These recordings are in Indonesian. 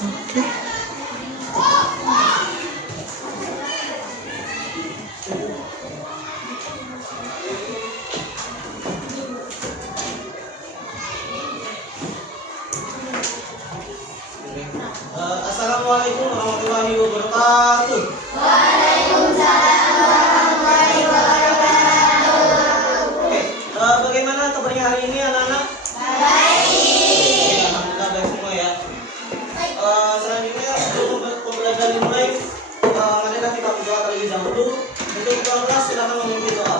Oke. Assalamualaikum warahmatullahi wabarakatuh. Oke, bagaimana kabarnya hari ini anak-anak? Alhamdulillah baik semua ya. Selanjutnya sebelum pembelajaran dimulai, marilah kita berdoa terlebih dahulu. Untuk tuan kelas silakan memimpin doa.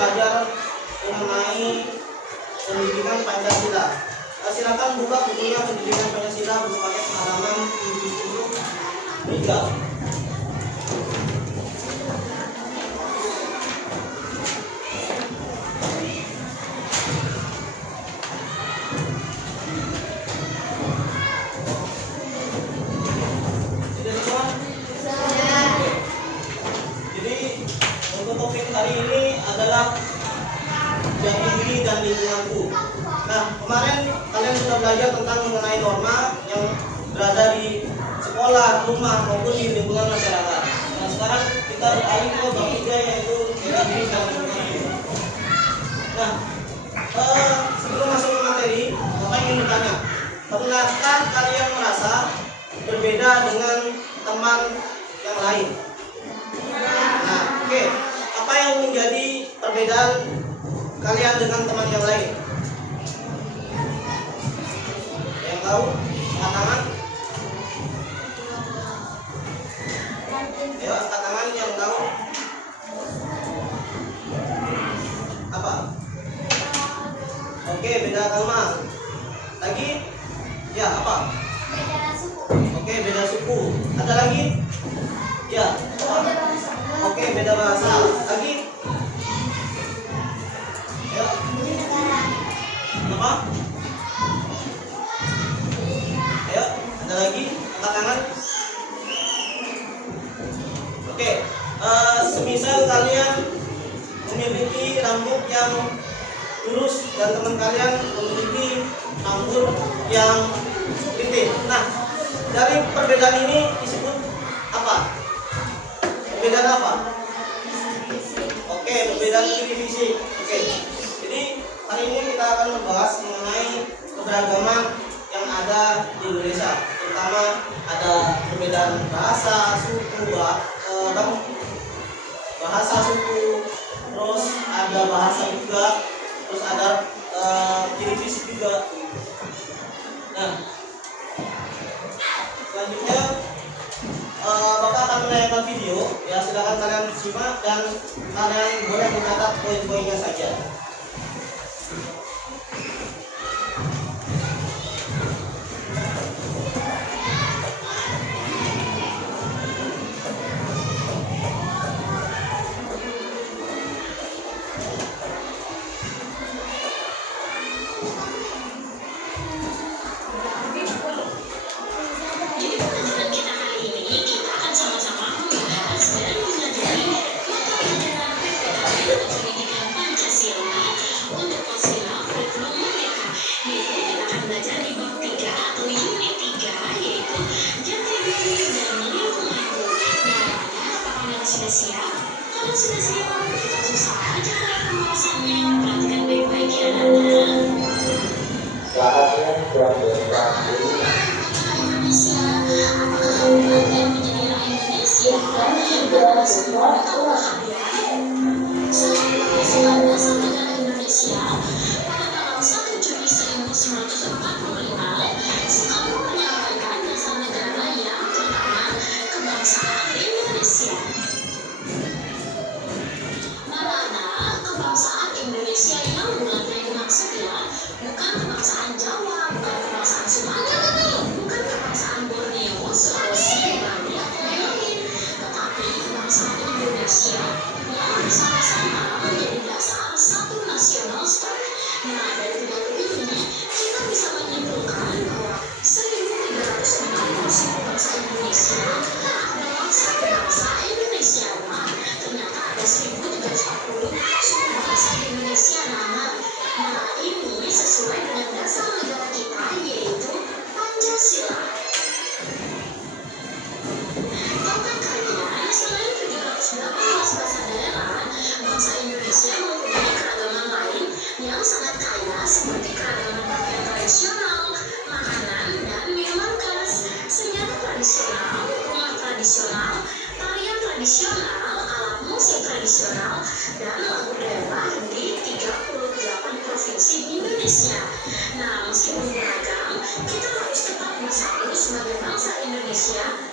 belajar mengenai pendidikan Pancasila. Silakan buka bukunya pendidikan Pancasila buku paket halaman 73. Hari ini adalah jati diri dan lingkunganku. Nah, kemarin kalian sudah belajar tentang mengenai norma yang berada di sekolah, rumah maupun di lingkungan masyarakat. Nah, sekarang kita beralih ke bab 3 yaitu jati diri dan lingkungan. Nah, sebelum masuk ke materi, Bapak ingin bertanya, pernahkah kalian merasa berbeda dengan teman yang lain? Nah, oke. Apa yang menjadi perbedaan kalian dengan teman yang lain? Yang tahu? Angkat tangan. Ya, angkat tangan yang tahu. Apa? Oke, beda agama. Lagi? Ya, apa? Beda suku. Oke, beda suku. Ada lagi? Ya. Beda bahasa. Oke, beda bahasa. Lagi? Ya. Beda negara. Apa? Ayo, ada lagi? Angkat tangan. Oke, semisal kalian memiliki rambut yang lurus dan teman kalian memiliki rambut yang keriting. Nah, dari perbedaan ini disebut apa? Perbedaan apa? Oke, perbedaan ciri fisik. Oke, jadi hari ini kita akan membahas mengenai keberagaman yang ada di Indonesia. Terutama ada perbedaan bahasa, suku, bahasa suku, terus ada bahasa juga, terus ada ciri fisik juga. Nah, selanjutnya Bapak akan menayangkan video, ya silakan kalian simak dan kalian boleh mencatat poin-poinnya saja.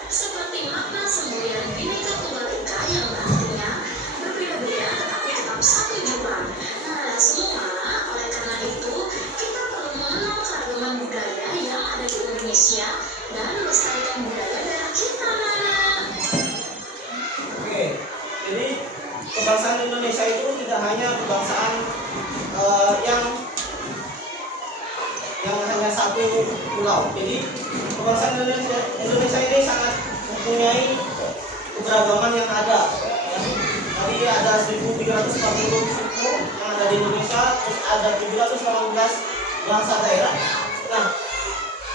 Seperti makna semboyan Bhinneka Tunggal Ika yang artinya berbeda-beda tetapi tetap satu jumlah. kebangsaan Indonesia itu tidak hanya kebangsaan yang hanya satu pulau. Jadi kebangsaan Indonesia ini sangat mempunyai keberagaman yang ada. Ya. Tadi ada 1.340 suku yang ada di Indonesia, terus ada 718 bahasa daerah. Nah,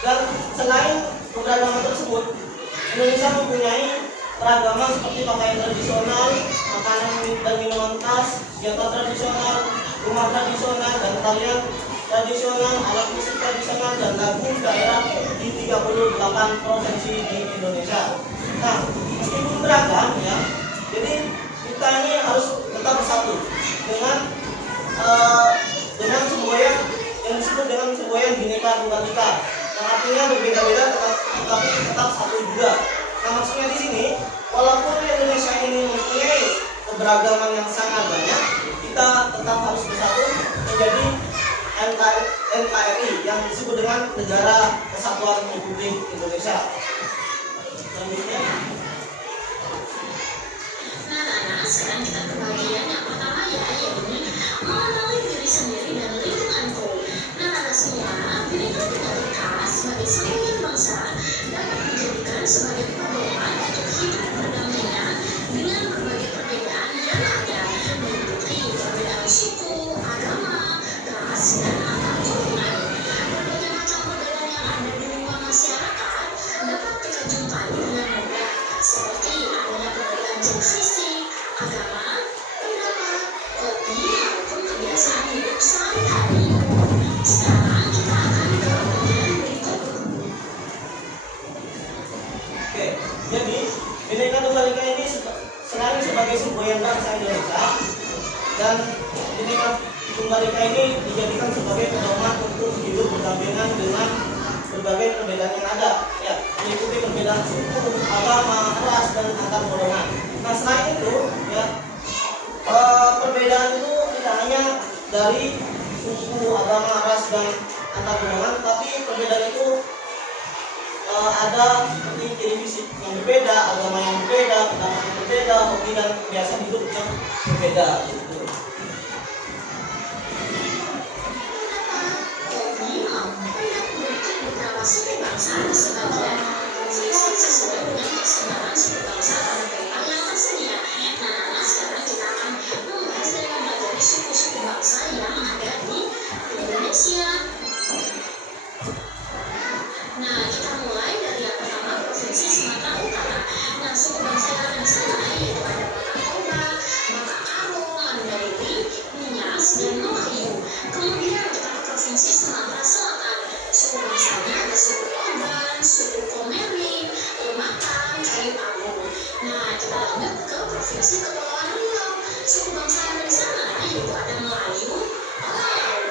dan selain keberagaman tersebut, Indonesia mempunyai keragaman seperti pakaian tradisional, makanan dan minuman khas, senjata tradisional, rumah tradisional, dan tarian tradisional, alat musik tradisional, dan lagu daerah di 38 provinsi di Indonesia. Nah, meskipun beragam ya, jadi kita ini harus tetap bersatu dengan semboyan yang disebut dengan semboyan Bhinneka Tunggal Ika. Yang artinya berbeda-beda tetapi tetap satu juga. Nah, maksudnya di sini, walaupun Indonesia ini mempunyai keberagaman yang sangat banyak, kita tetap harus bersatu menjadi NKRI yang disebut dengan Negara Kesatuan Republik Indonesia. Selanjutnya. Nah, sekarang kita ke bagian yang pertama ya, yaitu mengenali diri sendiri dan lingkunganku. Nah, semua Bhinneka Tunggal Ika sebagai semboyan bangsa dapat dijadikan sebagai pedoman untuk hidup berdampingan dengan berbagai perbedaan yang ada, meliputi perbedaan suku, agama, ras, dan antar golongan. Berbagai macam perbedaan yang ada di lingkungan masyarakat dapat kita jumpai dengan mudah, seperti adanya perbedaan jenis fisik, agama, pendapat, hobi, maupun kebiasaan hidup sehari-hari. Sekarang kita akan ke bagian berikut. Oke, jadi Bhinneka Tunggal Ika ini selain sebagai semboyan bangsa Indonesia, dan Bhinneka Tunggal Ika ini dijadikan sebagai pedoman untuk hidup berdampingan dengan berbagai perbedaan yang ada, ya, meliputi perbedaan suku, agama, ras, dan antar golongan. Nah, selain itu, ya, perbedaan itu tidak hanya dari suku, agama, ras, dan antar golongan, tapi perbedaan itu ada seperti ciri fisik yang berbeda, agama yang berbeda, pendapat yang berbeda, hobi dan kebiasaan hidup yang berbeda. Gitu. Beberapa suku bangsa di sebagian provinsi sesuai dengan persebaran suku bangsa pada peta yang tersedia. Nah, sekarang kita akan membahas dan mempelajari suku-suku bangsa yang ada di Indonesia. Nah, kita mulai dari yang pertama, Provinsi Sumatera Utara. Nah, suku bangsa yang ada di sana yaitu ada Batak Toba, Batak Karo, Mandailing, Nias, dan Melayu. Kemudian kita ke Provinsi Sumatera Selatan. Suku bangsanya ada suku Ogan, suku Komering, Lematan, Kayu Agung. Nah, kita lanjut ke Provinsi Kepulauan Riau. Suku bangsa yang ada di sana yaitu ada Melayu, Palau.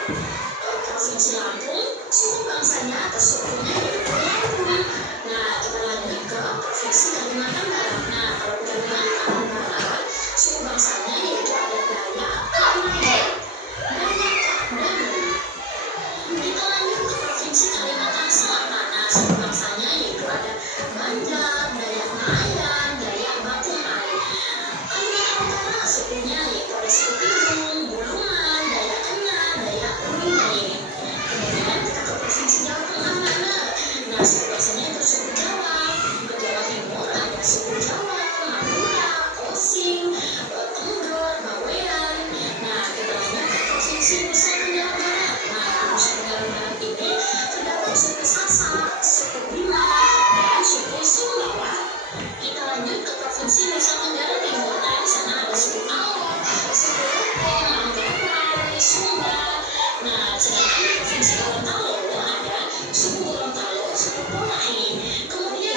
Provinsi Lampung, suku bangsanya atau sukunya yaitu Lampung. Nah, kita lanjut ke Provinsi Kalimantan Barat. Nah, kalau di Kalimantan Barat, suku bangsanya yaitu ada Dayak, Dayak, dan kita lanjut ke Provinsi Kalimantan Selatan. Nah, suku bangsanya yaitu ada Banjar, Dayak Mayan, Dayak Bakumai. Kalimantan Utara sukunya yaitu ada suku Tidung, Bulungan, Dayak Kena, Dayak Uring. Kemudian kita ke Provinsi Jawa Tengah. Nah, suku bangsanya itu suku Jawa. Ke Jawa Timur ada suku Jawa, Madura, Osing, Tengger, Bawean. Nah, kita lanjut ke Provinsi Nusa Tenggara Barat. Nah, di Nusa Tenggara Barat ini terdapat suku Sasak, suku Bima, dan suku Sumbawa. Kita lanjut ke Provinsi Nusa Tenggara Timur. Nah, di sana ada suku Alor, suku Rukun, Manggarai, Sumba. Nah, sedangkan di Provinsi Gorontalo ada suku Gorontalo, suku Polahi. Kemudian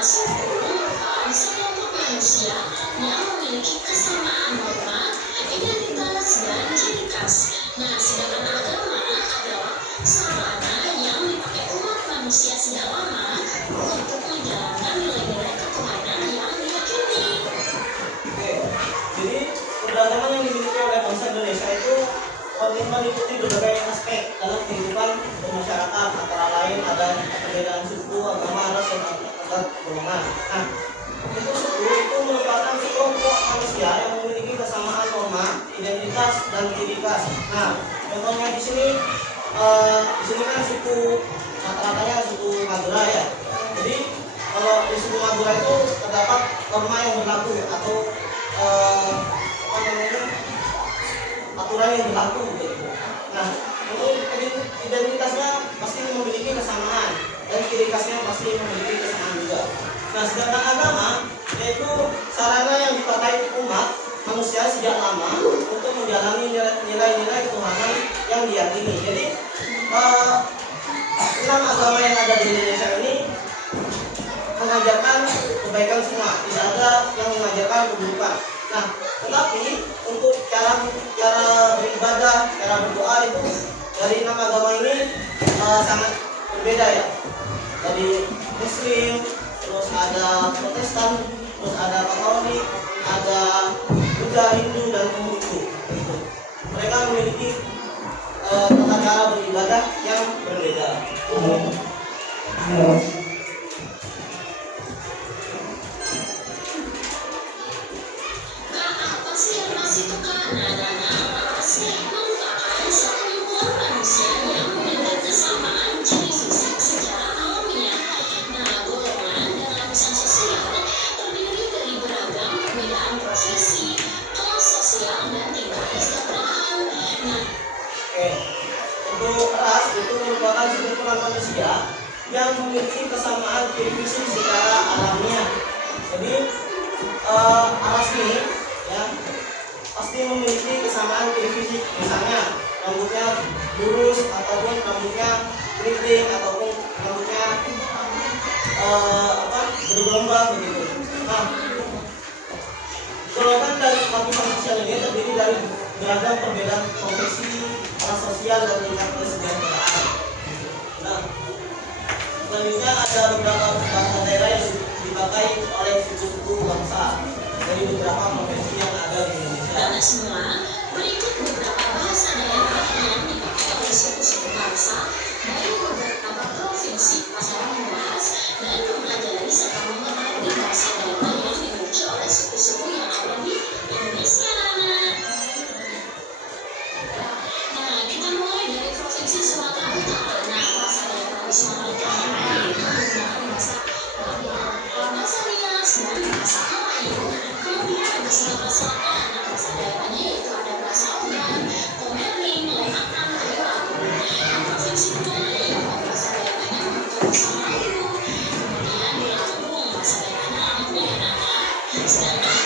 suku merupakan sekelompok manusia yang memiliki kesamaan norma, identitas, dan ciri khas. Nah, sedangkan agama adalah sarana yang dipakai umat manusia sejak lama untuk menjalankan nilai-nilai ketuhanan yang diyakini. Oke, jadi keberagaman yang dimiliki oleh bangsa Indonesia itu meliputi berbagai aspek dalam kehidupan bermasyarakat, antara lain ada perbedaan suku, agama, ras, dan antar golongan. Nah, itu suku itu merupakan sekelompok manusia yang memiliki kesamaan norma, identitas, dan ciri khas. Nah, contohnya di sini kan suku rata-ratanya suku Madura ya. Jadi kalau di suku Madura itu terdapat norma yang berlaku atau aturan yang berlaku gitu. Nah, untuk identitasnya pasti memiliki kesamaan dan ciri khasnya pasti memiliki kesamaan juga. Nah, sedangkan agama yaitu sarana yang dipakai umat manusia sejak lama untuk menjalani nilai-nilai ketuhanan yang diyakini. Jadi 6 agama yang ada di Indonesia ini mengajarkan kebaikan semua, tidak ada yang mengajarkan keburukan. Nah, tetapi untuk cara beribadah, cara berdoa itu dari 6 agama ini sangat berbeda ya. Dari Muslim, terus ada Protestan, terus ada Katolik, ada Buddha, Hindu, dan Konghucu. Gitu. Mereka memiliki tata cara beribadah yang berbeda. Kak, apa sih ras itu, Kak? Ras merupakan sekumpulan manusia yang memiliki kesamaan ciri fisik secara alamiah. Nah, golongan dan lapisan sosial terdiri dari beragam perbedaan profesi, kelas sosial, dan tingkat kesejahteraan. Nah, Untuk ras itu merupakan sekumpulan manusia yang memiliki kesamaan ciri fisik secara alamiah. Jadi ras ini ya pasti memiliki kesamaan ciri fisik, misalnya rambutnya lurus ataupun rambutnya keriting ataupun rambutnya bergelombang begitu. Nah, golongan dari lapisan sosial ini terdiri dari beragam perbedaan profesi, kelas sosial, dan tingkat kesejahteraan. Nah, selanjutnya ada beberapa bahasa daerah yang dipakai oleh suku-suku bangsa dari beberapa profesi yang ada di Indonesia. Karena semua, berikut beberapa bahasa daerah yang dipakai oleh suku-suku bangsa dari beberapa provinsi. Saya membahas dan mempelajari serta mengetahui bahasa daerah yang dimiliki oleh suku-suku yang ada di Indonesia. Nah, kita mulai dari provinsi Sumatera Utara. Nah, bahasa daerah di Sumatera Utara yaitu menggunakan bahasa Nias dan bahasa Melayu. Kemudian ada Sumatera Selatan. Nah, bahasa daerahnya yaitu ada bahasa Ogan, Komering, Lembatan, Kayu Agung. Nah, provinsi kedua yaitu bahasa daerahnya menggunakan bahasa Melayu. Kemudian di Lampung bahasa daerahnya Lampung ya. Sedangkan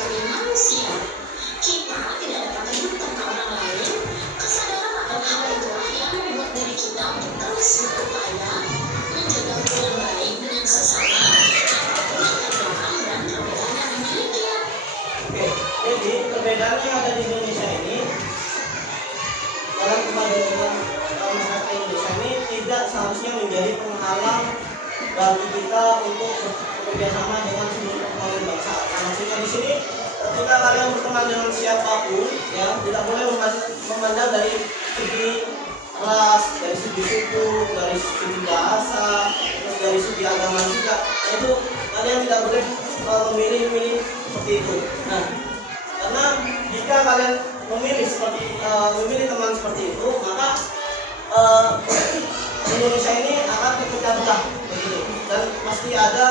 sebagai manusia, kita tidak dapat hidup tanpa orang lain. Kesadaran akan hal itulah yang membuat diri kita untuk terus berupaya menjaga hubungan baik dengan sesama, apapun keterbelahan dan perbedaan yang dimiliki. Oke, jadi perbedaan yang ada di Indonesia ini dalam kebanyakan masyarakat Indonesia ini tidak seharusnya menjadi penghalang bagi kita untuk bekerja sama dengan seluruh pembangun bangsa. Nah, maksudnya di sini ketika kalian berteman dengan siapapun, ya tidak boleh memandang dari segi ras, dari segi suku, dari segi bahasa, terus dari segi agama juga. Nah, itu kalian tidak boleh memilih-milih seperti itu. Nah, karena jika kalian memilih teman seperti itu, maka Indonesia ini akan terpecah belah begitu, dan pasti ada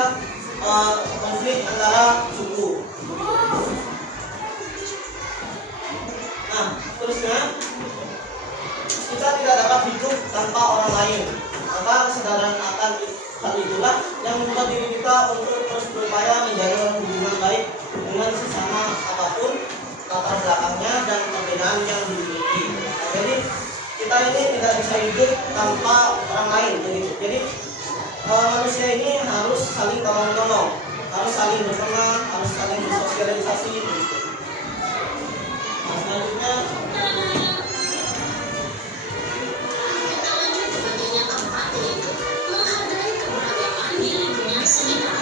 konflik antara suku. Nah, terusnya kita tidak dapat hidup tanpa orang lain. Maka kesadaran akan hal itulah yang membuat diri kita untuk terus berupaya menjaga hubungan baik dengan sesama apapun latar belakangnya dan perbedaan yang dimiliki. Nah, jadi kita ini tidak bisa hidup tanpa orang lain begitu. Jadi manusia ini harus saling tolong menolong, harus saling berteman, harus saling bersosialisasi begitu. Nah, selanjutnya Kita lanjut ke bagian yang keempat, yaitu menghargai keberagaman di lingkungan sekitar.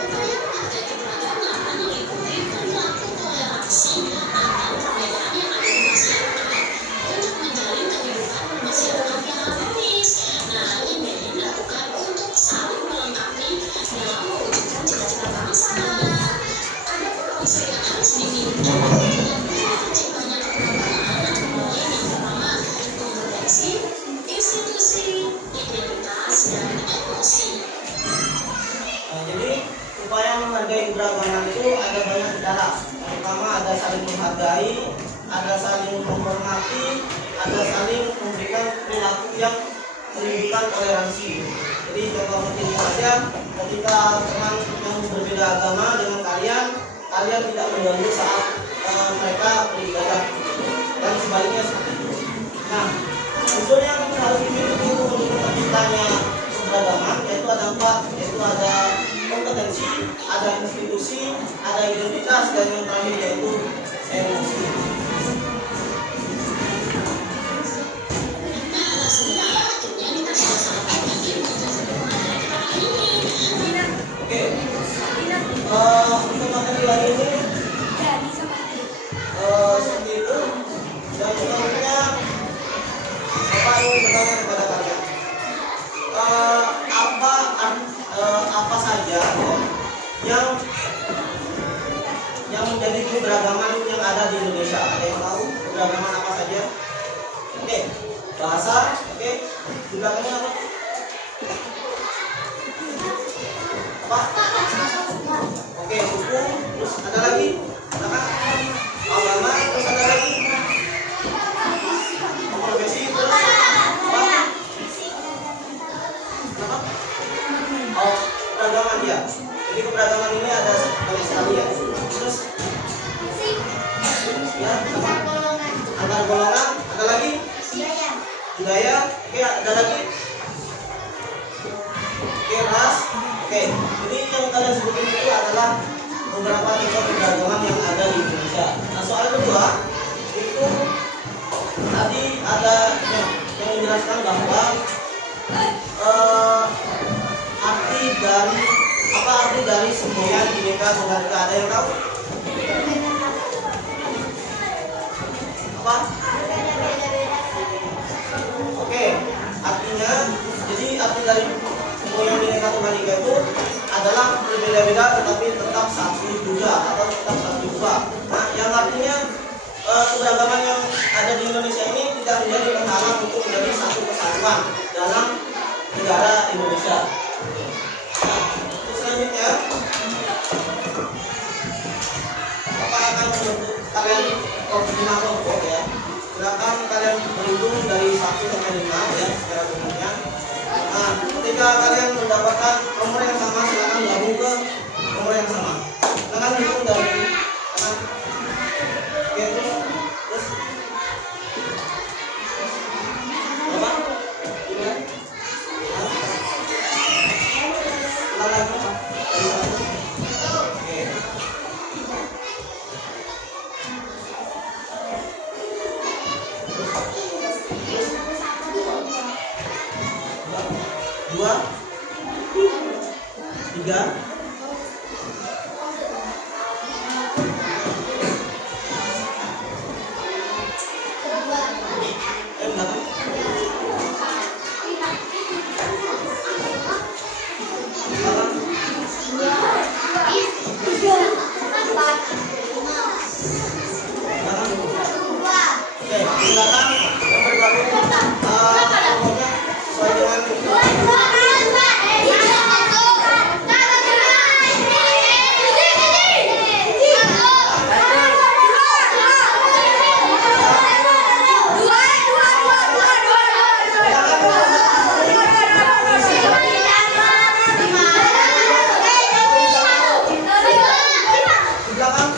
Upaya menghargai keberagaman meliputi perilaku toleransi akan perbedaan yang ada di masyarakat untuk menjalin kehidupan bermasyarakat yang harmonis. Nah, ini dilakukan untuk saling melengkapi dalam mewujudkan cita-cita bangsa. Ada pun unsur yang harus dimiliki dengan terciptanya keberagaman antara lain yang pertama, kompetensi, institusi, identitas, dan emosi. Jadi upaya menghargai keberagaman itu ada banyak cara. Yang pertama ada saling menghargai, ada saling menghormati, ada saling memberikan perilaku yang menunjukkan toleransi. Jadi contoh penting saja, ketika teman yang berbeda agama dengan kalian tidak mengganggu saat mereka beribadah, dan sebaliknya seperti itu. Nah, unsur yang harus dimiliki untuk terciptanya keberagaman yaitu ada 4, yaitu ada kompetensi, ada institusi, ada identitas, dan yang terakhir yaitu emosi. Nah, sebenarnya akhirnya kita sudah sampai di game sempurna dari kita kali ini. Oke, untuk materi hari ini seperti itu. Dan selanjutnya Bapak ingin bertanya kepada kalian, apa saja yang menjadi keberagaman yang ada di Indonesia? Ada yang tahu keberagaman apa saja? Oke, bahasa. Oke, di belakangnya apa? Oke, suku. Terus ada lagi? Agama. Terus ada lagi? Profesi. Terus apa? Oh, keberagaman ya. Jadi keberagaman ini ada banyak sekali ya. Terus ya, apa? Antar golongan. Ada lagi? Budaya. Oke, ada lagi? Oke, ras. Oke, jadi yang kalian sebutin itu adalah beberapa tipe keberagaman yang ada di Indonesia. Nah, soal kedua itu tadi ada yang menjelaskan bahwa arti dari semboyan Bhinneka Tunggal Ika. Ada yang tahu? Apa? Oke, artinya, jadi arti dari semboyan Bhinneka Tunggal Ika itu adalah berbeda-beda tetapi tetap satu juga atau tetap satu juga. Nah, yang artinya keberagaman yang ada di Indonesia ini tidak menjadi penghalang untuk menjadi satu kesatuan dalam negara Indonesia. Nah, selanjutnya Bapak akan membentuk kalian kelompok ya. Silakan kalian berhitung dari 1 sampai 5 ya secara umumnya. Nah, ketika kalian mendapatkan nomor yang sama, silakan gabung ke nomor yang sama. Silakan hitung dari kanan Oke, terus berapa? 5? Ulang lagi berapa? Dari 1. Oke. 2, 3, belakang. Oke, di belakang yang berlaku pokoknya sesuai dengan di belakang.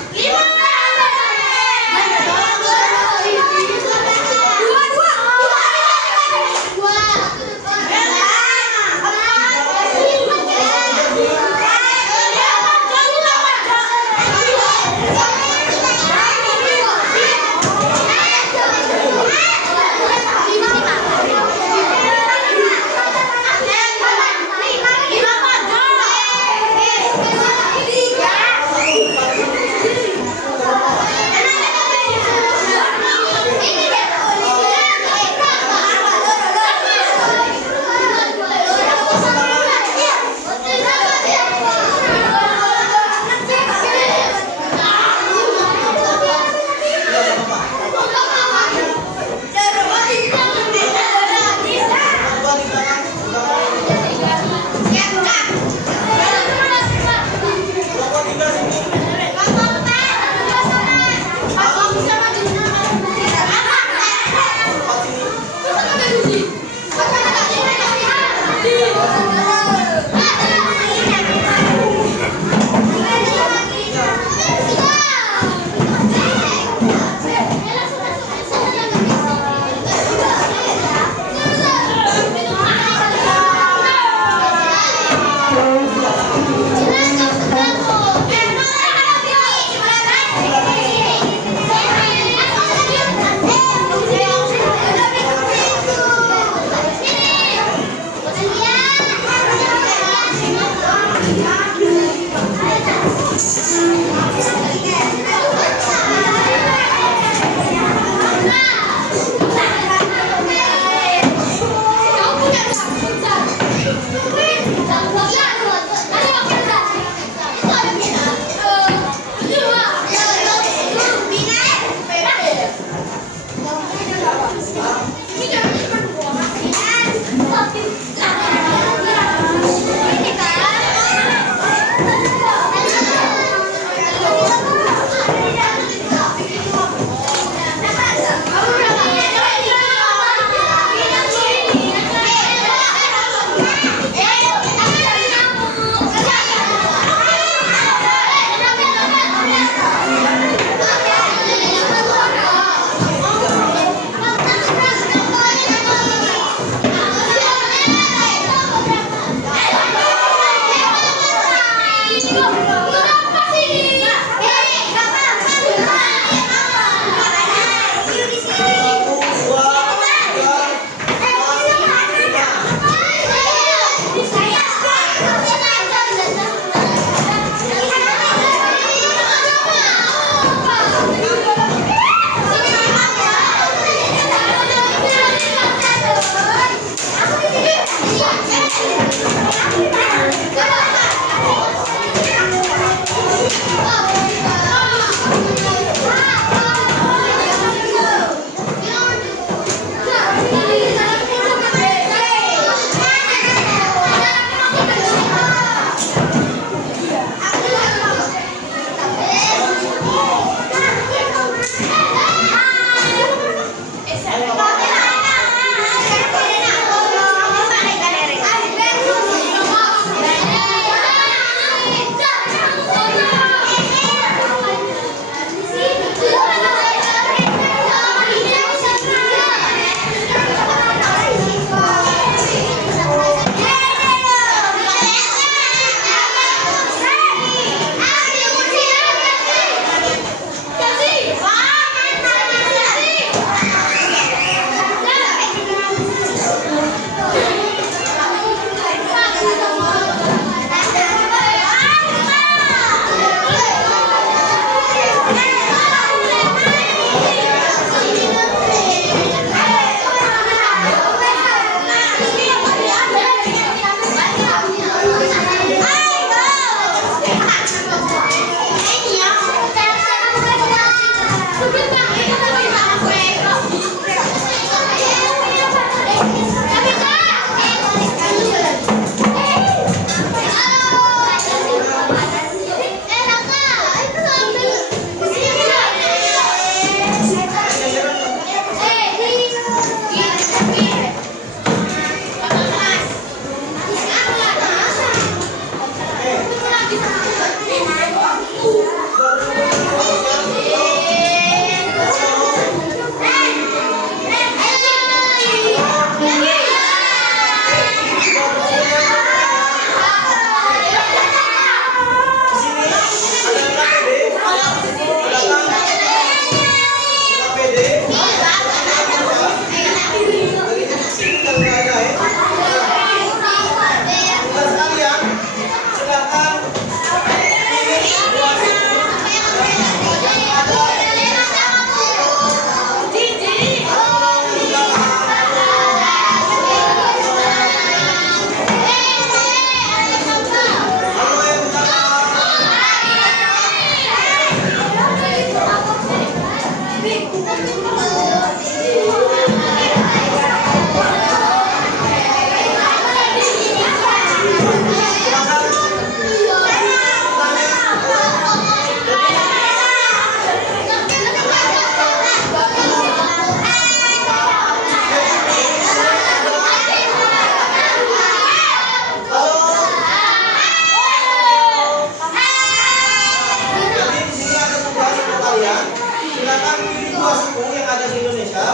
pilih dua suku yang ada di Indonesia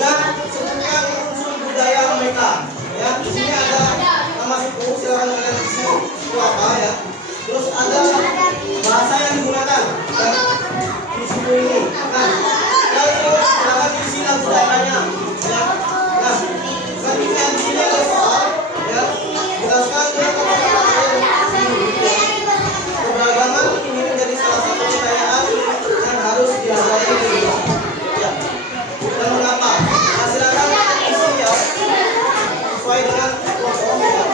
dan sebutkan unsur budaya mereka. Ya, di sini ada nama suku, silakan kalian isi suku apa ya. Terus ada bahasa yang digunakan ya, di suku ini. Nah, lalu silakan isi lagu daerahnya. Ya. Nah, selanjutnya di sini ada soal ya, jelaskan keberagaman ini menjadi salah satu kekayaan yang harus dihargai di Indonesia. Ya. Dan mengapa? Nah, silakan isi ya sesuai dengan foto ya.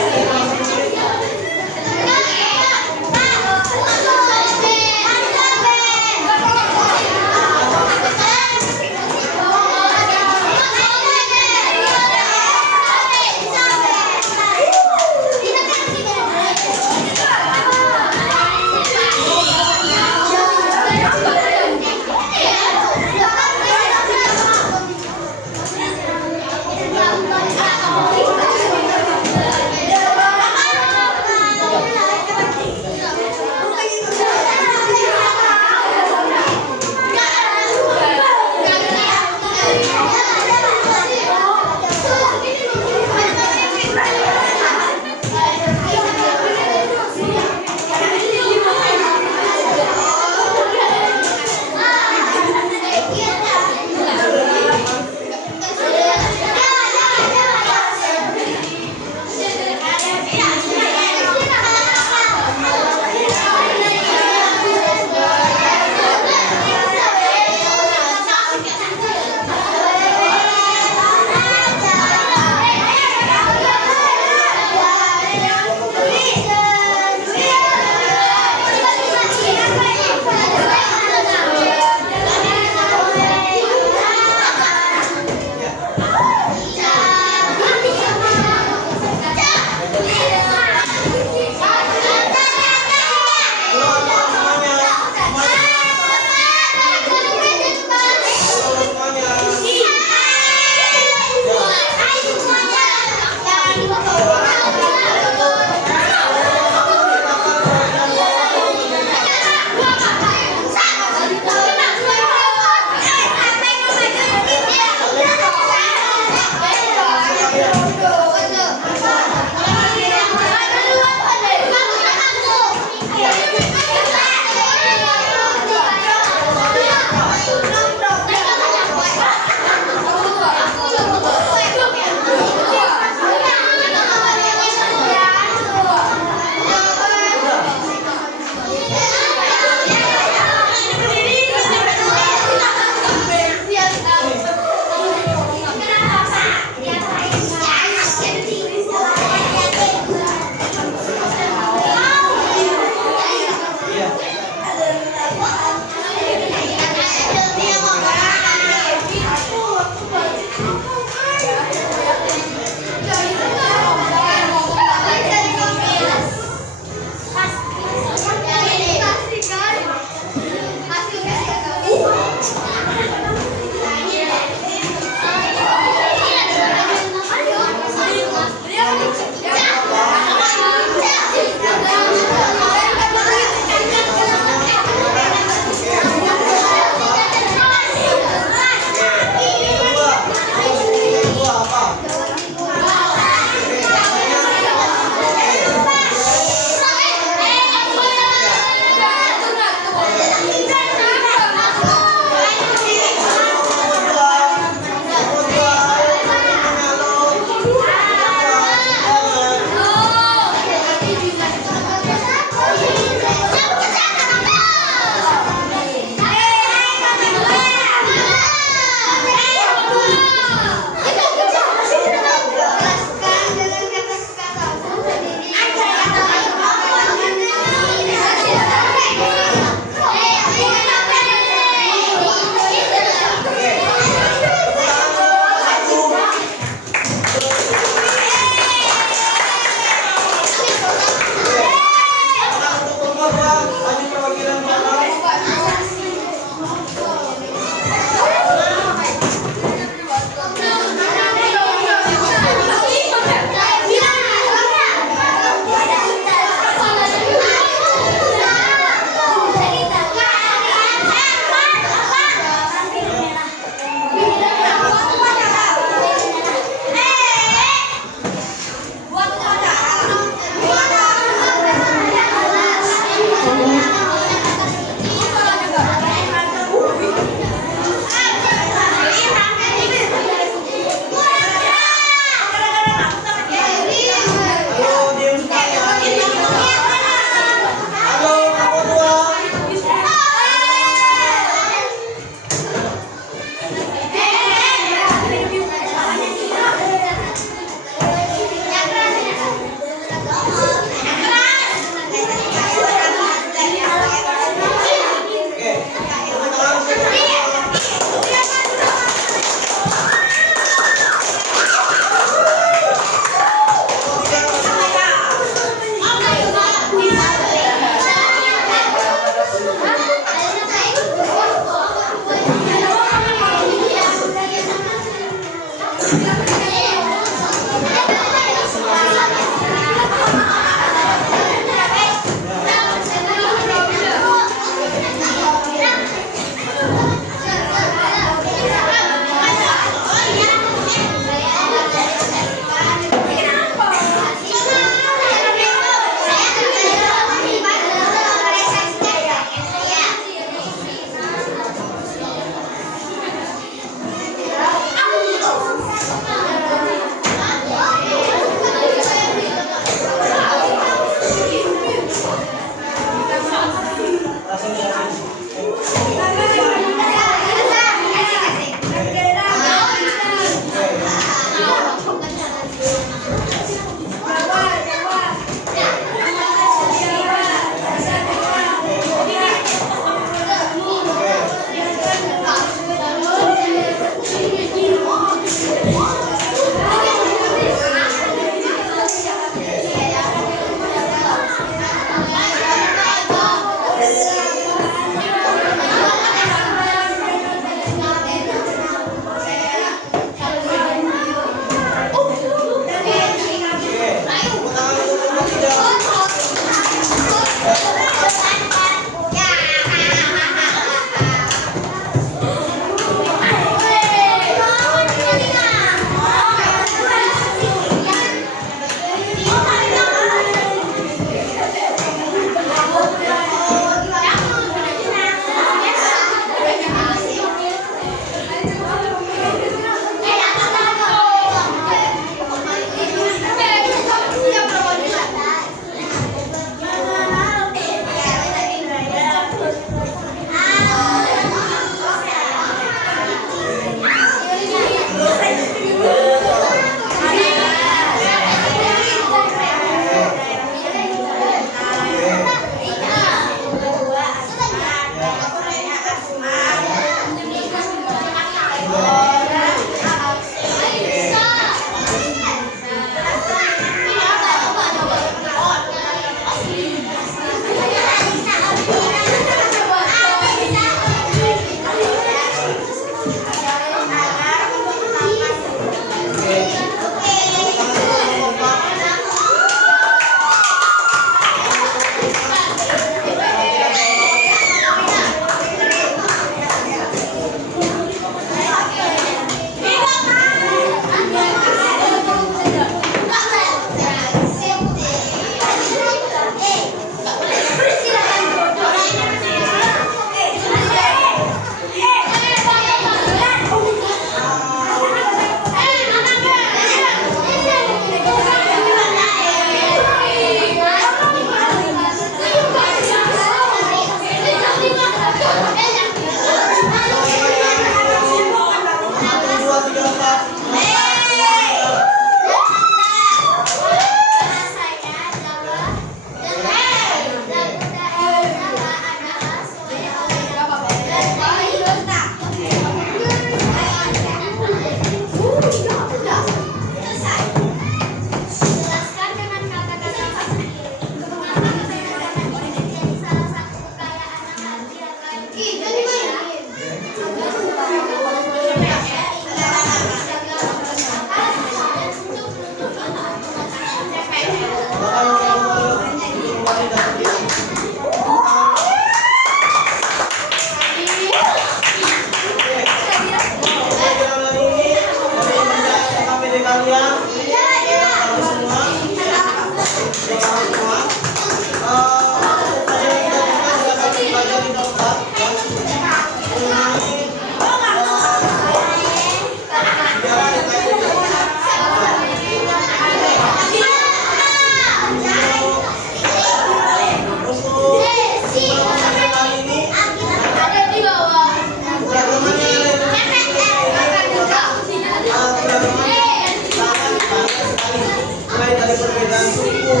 Mulai dari perbedaan suku,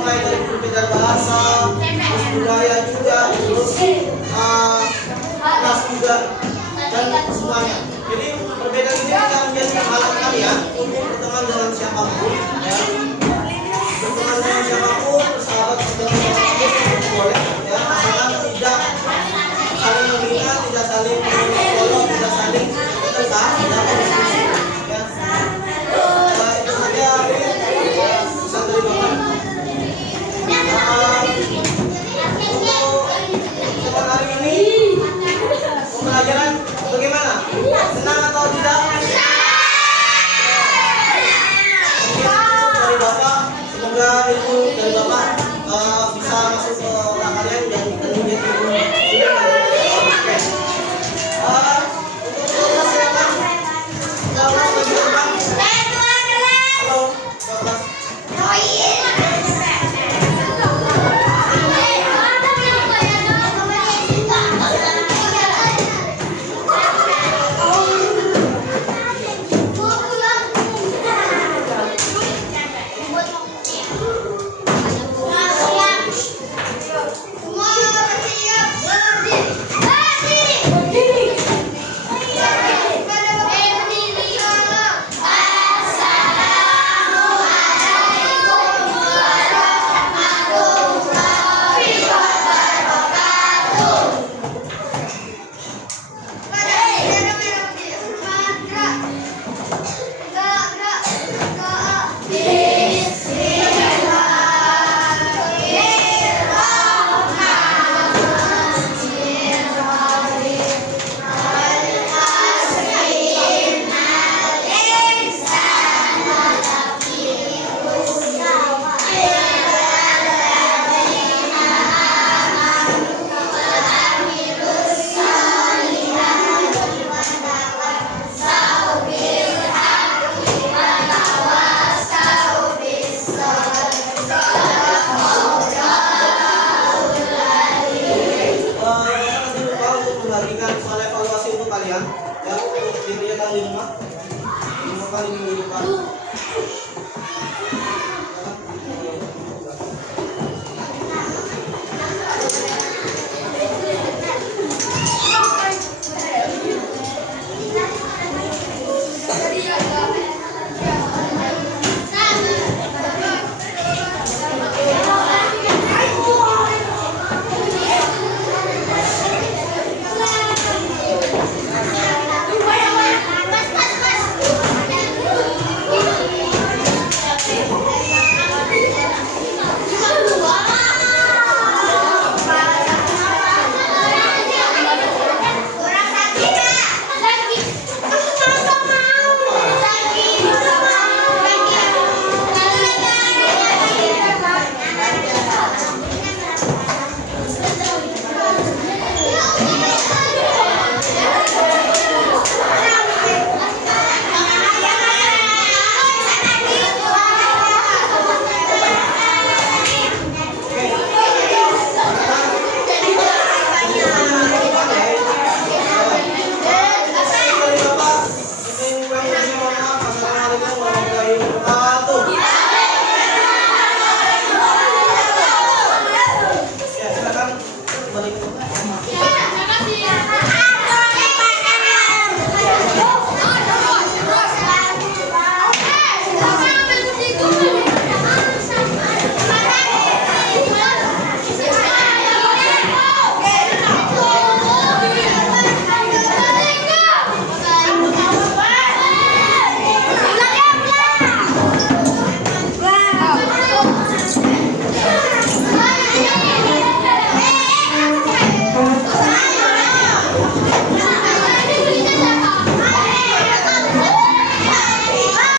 mulai dari perbedaan bahasa, terus budaya juga, terus ras juga, dan semuanya. Jadi perbedaan ini tidak menjadi halangan kalian untuk berteman dengan siapapun, ya. Berteman dengan siapapun, bersahabat dengan siapapun boleh, ya. Asalkan tidak saling menghina, tidak saling menyolong, tidak saling tertekan, tidak berdiskusi, ya. Itu saja pesan dari Bapak. Untuk hari ini pembelajaran bagaimana? Senang atau tidak? Mungkin cukup dari Bapak. Semoga ilmu dari Bapak bisa masuk ke otak kalian dan menjadi ilmu. Oke. Untuk kelas silakan. Kelas bagi Bapak. Halo, kelas. Membagikan soal evaluasi untuk kalian ya, untuk dikerjakan di rumah 5 kali minggu depan.